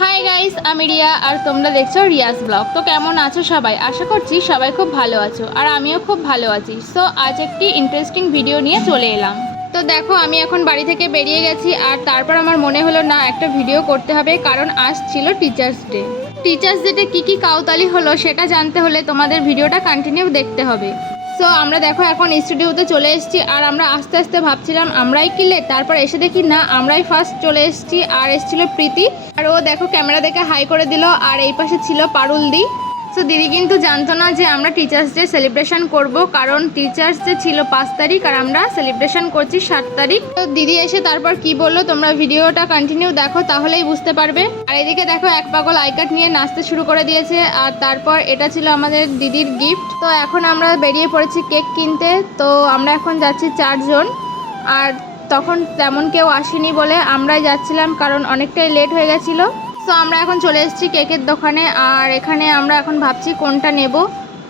Hi guys, আমি রিয়া আর তোমরা দেখছো রিয়াস ব্লগ। তো কেমন আছো সবাই? আশা করছি সবাই খুব ভালো আছো আর আমিও খুব ভালো আছি। সো আজ একটি ইন্টারেস্টিং ভিডিও নিয়ে চলে এলাম। তো দেখো, আমি এখন বাড়ি থেকে বেরিয়ে গেছি আর তারপর আমার মনে হলো না একটা ভিডিও করতে হবে, কারণ আজ ছিল টিচার্স ডে। টিচার্স ডেতে কী কী কাউতালি হলো সেটা জানতে হলে তোমাদের ভিডিওটা কন্টিনিউ দেখতে হবে। সো আমরা দেখো এখন স্টুডিওতে চলে এসেছি আর আমরা আস্তে আস্তে ভাবছিলাম আমরাই কি লেট, তারপর এসে দেখি না আমরাই ফার্স্ট চলে এসেছি। আর এসেছিল প্রীতি, আর ও দেখো ক্যামেরা দেখে হাই করে দিল। আর এই পাশে ছিল পারুল দি। সো দিদি কিন্তু জানতো না যে আমরা টিচার্স ডে সেলিব্রেশন করব, কারণ টিচার্স ডে ছিল 5 তারিখ আর আমরা সেলিব্রেশন করছি 7 তারিখ। তো দিদি এসে তারপর কি বললো তোমরা ভিডিওটা কন্টিনিউ দেখো, তাহলেই বুঝতে পারবে। আর এদিকে দেখো এক পাগল আই কার্ড নিয়ে নাচতে শুরু করে দিয়েছে। আর তারপর এটা ছিল আমাদের দিদির গিফট। তো এখন আমরা বেরিয়ে পড়েছি কেক কিনতে। তো আমরা এখন যাচ্ছি 4 জন, আর তখন তেমন কেউ আসেনি বলে আমরাই যাচ্ছিলাম, কারণ অনেকটাই লেট হয়ে গেছিলো। তো আমরা এখন চলে এসেছি কেকের দোকানে, আর এখানে আমরা এখন ভাবছি কোনটা নেব,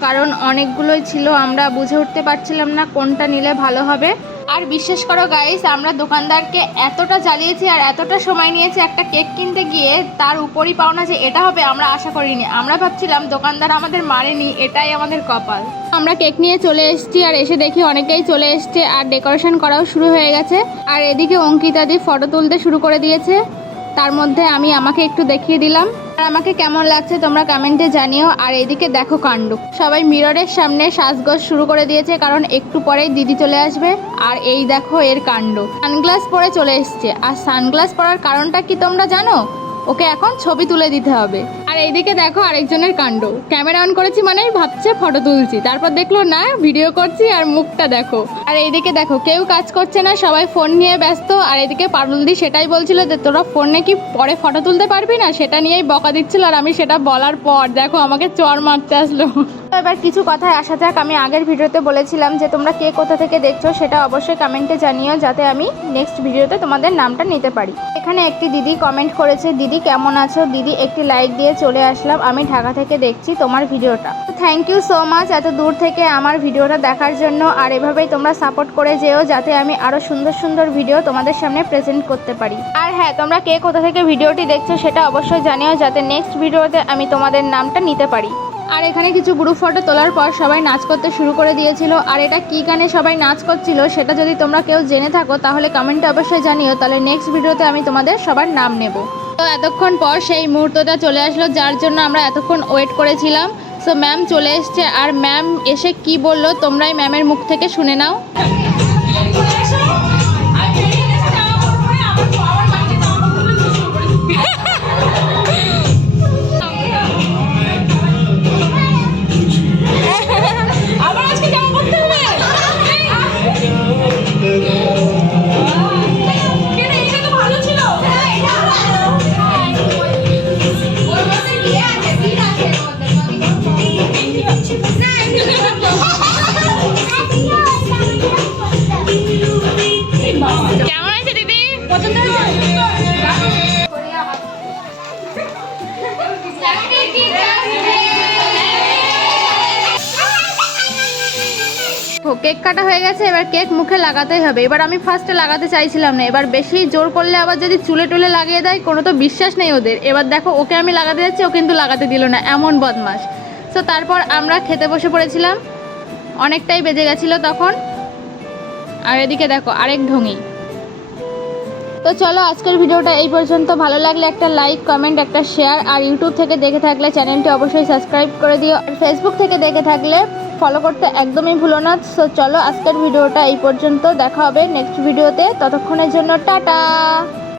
কারণ অনেকগুলোই ছিল, আমরা বুঝে উঠতে পারছিলাম না কোনটা নিলে ভালো হবে। আর বিশ্বাস করো গাইস, আমরা দোকানদারকে এতটা জ্বালিয়েছি আর এতটা সময় নিয়েছি একটা কেক কিনতে গিয়ে, তার উপরই পাওনা যে এটা হবে আমরা আশা করিনি। আমরা ভাবছিলাম দোকানদার আমাদের মারেনি, এটাই আমাদের কপাল। আমরা কেক নিয়ে চলে এসেছি আর এসে দেখি অনেকেই চলে এসছে আর ডেকোরেশন করাও শুরু হয়ে গেছে। আর এদিকে অঙ্কিতাদি ফটো তুলতে শুরু করে দিয়েছে, তার মধ্যে আমি আমাকে একটু দেখিয়ে দিলাম। আর আমাকে কেমন লাগছে তোমরা কমেন্টে জানিও। আর এদিকে দেখো কাণ্ড, সবাই মিররের সামনে সাজগোজ শুরু করে দিয়েছে, কারণ একটু পরেই দিদি চলে আসবে। আর এই দেখো এর কাণ্ড, সানগ্লাস পরে চলে এসছে। আর সানগ্লাস পরার কারণটা কি তোমরা জানো? ওকে এখন ছবি তুলে দিতে হবে। আর এইদিকে দেখো আরেকজনের কাণ্ড, ক্যামেরা অন করেছি মানেই ভাবছে ফটো তুলছি, তারপর দেখলো না ভিডিও করছি। আর মুখটা দেখো। আর এইদিকে দেখো কেউ কাজ করছে না, সবাই ফোন নিয়ে ব্যস্ত। আর এদিকে পারুলদি সেটাই বলছিল যে তোরা ফোনে কি পরে ফটো তুলতে পারবি না, সেটা নিয়েই বকা দিচ্ছিল। আর আমি সেটা বলার পর দেখো আমাকে চড় মারতে আসলো। এবার কিছু কথায় আসা যাক। আমি আগের ভিডিওতে বলেছিলাম যে তোমরা কে কোথা থেকে দেখছো সেটা অবশ্যই কমেন্টে জানিও, যাতে আমি নেক্সট ভিডিওতে তোমাদের নামটা নিতে পারি। এখানে একটি দিদি কমেন্ট করেছে, দিদি কেমন আছো? দিদি একটি লাইক দিয়ে চলে আসলাম, আমি ঢাকা থেকে দেখছি তোমার ভিডিওটা। থ্যাংক ইউ সো মাচ এত দূর থেকে আমার ভিডিওটা দেখার জন্য। আর এভাবেই তোমরা সাপোর্ট করে যেও, যাতে আমি আরও সুন্দর সুন্দর ভিডিও তোমাদের সামনে প্রেজেন্ট করতে পারি। আর হ্যাঁ, তোমরা কে কোথা থেকে ভিডিওটি দেখছো সেটা অবশ্যই জানিও, যাতে নেক্সট ভিডিওতে আমি তোমাদের নামটা নিতে পারি। আর এখানে কিছু গ্রুপ ফটো তোলার পর সবাই নাচ করতে শুরু করে দিয়েছিল। আর এটা কী গানে সবাই নাচ করছিল সেটা যদি তোমরা কেউ জেনে থাকো তাহলে কমেন্টে অবশ্যই জানিও, তাহলে নেক্সট ভিডিওতে আমি তোমাদের সবার নাম নেব। তো এতক্ষণ পর সেই মুহূর্তটা চলে আসলো যার জন্য আমরা এতক্ষণ ওয়েট করেছিলাম। সো ম্যাম চলে এসছে, আর ম্যাম এসে কি বললো তোমরাই ম্যামের মুখ থেকে শুনে নাও। কেমন আছে দিদি? পছন্দ হয়েছে? কেক কাটা হয়ে গেছে, এবার কেক মুখে লাগাতেই হবে। এবার আমি ফার্স্টে লাগাতে চাইছিলাম না, এবার বেশি জোর করলে আবার যদি চুলে টুলে লাগিয়ে দেয়, কোনো তো বিশ্বাস নেই ওদের। এবার দেখো ওকে আমি লাগাতে যাচ্ছি, ও কিন্তু লাগাতে দিল না, এমন বদমাস। তো তারপর আমরা খেতে বসে পড়েছিলাম, অনেকটাই বেজে গেছিলো তখন। আর এদিকে দেখো আরেক ঢঙি। তো চলো আজকের ভিডিওটা এই পর্যন্ত। ভালো লাগলে একটা লাইক, কমেন্ট, একটা শেয়ার। আর ইউটিউব থেকে দেখে থাকলে চ্যানেলটি অবশ্যই সাবস্ক্রাইব করে দিও। আর ফেসবুক থেকে দেখে থাকলে ফলো করতে একদমই ভুলো না। সো চলো আজকের ভিডিওটা এই পর্যন্ত, দেখা হবে নেক্সট ভিডিওতে। ততক্ষণের জন্য টাটা।